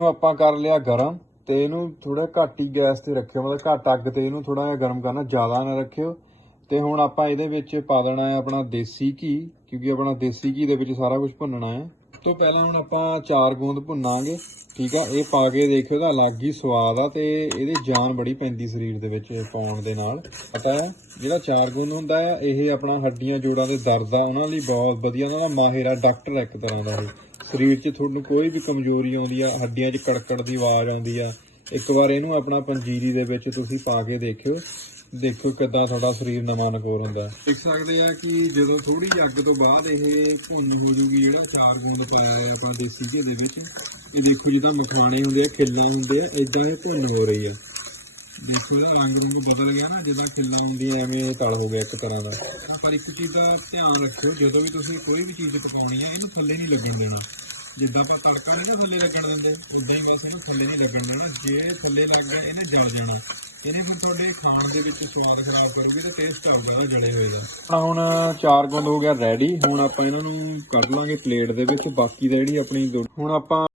ਨੂੰ ਆਪਾਂ ਕਰ ਲਿਆ ਗਰਮ ਤੇ ਇਹਨੂੰ ਥੋੜਾ ਘੱਟ ਹੀ ਗੈਸ ਤੇ ਰੱਖਿਓ, ਮਤਲਬ ਘੱਟ ਅੱਗ ਤੇ ਇਹਨੂੰ ਥੋੜਾ ਜਿਹਾ ਗਰਮ ਕਰਨਾ, ਜ਼ਿਆਦਾ ਨਾ ਰੱਖਿਓ। ਤੇ ਹੁਣ ਆਪਾਂ ਇਹਦੇ ਵਿੱਚ ਪਾ ਦੇਣਾ ਹੈ ਆਪਣਾ ਦੇਸੀ ਘੀ, ਕਿਉਂਕਿ ਆਪਣਾ ਦੇਸੀ ਘੀ ਦੇ ਵਿੱਚ ਸਾਰਾ ਕੁਝ ਭੁੰਨਣਾ ਹੈ। ਤੋਂ ਪਹਿਲਾਂ ਹੁਣ ਆਪਾਂ ਚਾਰ ਗੂੰਦ ਭੁੰਨਾਂਗੇ, ਠੀਕ ਆ? ਇਹ ਪਾ ਕੇ ਦੇਖਿਓ ਤਾਂ ਅਲੱਗ ਹੀ ਸਵਾਦ ਆ ਤੇ ਇਹਦੀ ਜਾਨ ਬੜੀ ਪੈਂਦੀ ਸਰੀਰ ਦੇ ਵਿੱਚ ਇਹ ਪਾਉਣ ਦੇ ਨਾਲ। ਪਤਾ ਹੈ, ਜਿਹੜਾ ਚਾਰ ਗੂੰਦ ਹੁੰਦਾ ਆ ਇਹ ਆਪਣਾ ਹੱਡੀਆਂ ਜੋੜਾਂ ਦੇ ਦਰਦ ਆ, ਉਹਨਾਂ ਲਈ ਬਹੁਤ ਵਧੀਆ, ਉਹਨਾਂ ਦਾ ਮਾਹਿਰ ਆ ਡਾਕਟਰ ਆ ਇੱਕ ਤਰ੍ਹਾਂ ਦਾ ਇਹ। ਸਰੀਰ 'ਚ ਤੁਹਾਨੂੰ ਕੋਈ ਵੀ ਕਮਜ਼ੋਰੀ ਆਉਂਦੀ ਆ, ਹੱਡੀਆਂ 'ਚ ਕੜਕੜ ਦੀ ਆਵਾਜ਼ ਆਉਂਦੀ ਆ, ਇੱਕ ਵਾਰ ਇਹਨੂੰ ਆਪਣਾ ਪੰਜੀਰੀ ਦੇ ਵਿੱਚ ਤੁਸੀਂ ਪਾ ਕੇ ਦੇਖਿਓ। ਦੇਖੋ ਕਿੱਦਾਂ ਤੁਹਾਡਾ ਸਰੀਰ ਨਵਾਂ ਨਕੋਰ ਹੁੰਦਾ ਦੇਖ ਸਕਦੇ ਆ ਕਿ ਜਦੋਂ ਥੋੜੀ ਜਿਹੀ ਅੱਗ ਤੋਂ ਬਾਅਦ ਇਹ ਭੁੰਨ ਹੋ ਜੂਗੀ, ਜਿਹੜਾ ਚਾਰ ਗੁੰਦ ਪਾਇਆ ਹੋਇਆ ਆਪਾਂ ਦੇਸੀ ਘੀ ਦੇ ਵਿੱਚ, ਇਹ ਦੇਖੋ ਜਿੱਦਾਂ ਮਖਾਣੇ ਹੁੰਦੇ ਆ, ਖਿੱਲਾਂ ਹੁੰਦੇ ਆ ਇਦਾਂ ਇਹ ਭੁੰਨ ਹੋ ਰਹੀ ਆ। ਦੇਖੋ ਇਹਦਾ ਰੰਗ ਰੰਗ ਬਦਲ ਗਿਆ ਨਾ, ਜਿੱਦਾਂ ਖਿੱਲਾਂ ਹੁੰਦੀਆਂ, ਐਵੇਂ ਇਹ ਤਲ ਹੋ ਗਿਆ ਇੱਕ ਤਰ੍ਹਾਂ ਦਾ। ਪਰ ਇੱਕ ਚੀਜ਼ ਦਾ ਧਿਆਨ ਰੱਖਿਓ, ਜਦੋਂ ਵੀ ਤੁਸੀਂ ਕੋਈ ਵੀ ਚੀਜ਼ ਪਕਾਉਣੀ ਹੈ ਇਹਨੂੰ ਥੱਲੇ ਨਹੀਂ ਲੱਗਣ ਦੇਣਾ। ਜਿੱਦਾਂ ਆਪਾਂ ਤੜਕਾ ਨਹੀਂ ਨਾ ਥੱਲੇ ਲੱਗਣ ਦਿੰਦੇ ਉਦਾਂ ਹੀ ਬਸ ਇਹਨੂੰ ਥੱਲੇ ਨਹੀਂ ਲੱਗਣ ਦੇਣਾ, ਜੇ ਥੱਲੇ ਲੱਗ ਗਿਆ, ਇਹਨੇ ਜਲ ਜਾਣਾ। ਇਹਨੇ ਫਿਰ ਤੁਹਾਡੇ ਖਾਣ ਦੇ ਵਿੱਚ ਸਵਾਦ ਖਰਾਬ ਕਰੂਗੀ ਤੇ ਟੇਸਟ ਆਊ ਜਾਣਾ ਜਲੇ ਹੋਏ ਦਾ। ਆਪਣਾ ਹੁਣ ਚਾਰ ਗੁੰਦ ਹੋ ਗਿਆ ਰੈਡੀ ਹੁਣ ਆਪਾਂ ਇਹਨਾਂ ਨੂੰ ਕੱਢ ਲਾਂਗੇ ਪਲੇਟ ਦੇ ਵਿੱਚ, ਬਾਕੀ ਦਾ ਜਿਹੜੀ ਆਪਣੀ ਦੋ- ਹੁਣ ਆਪਾਂ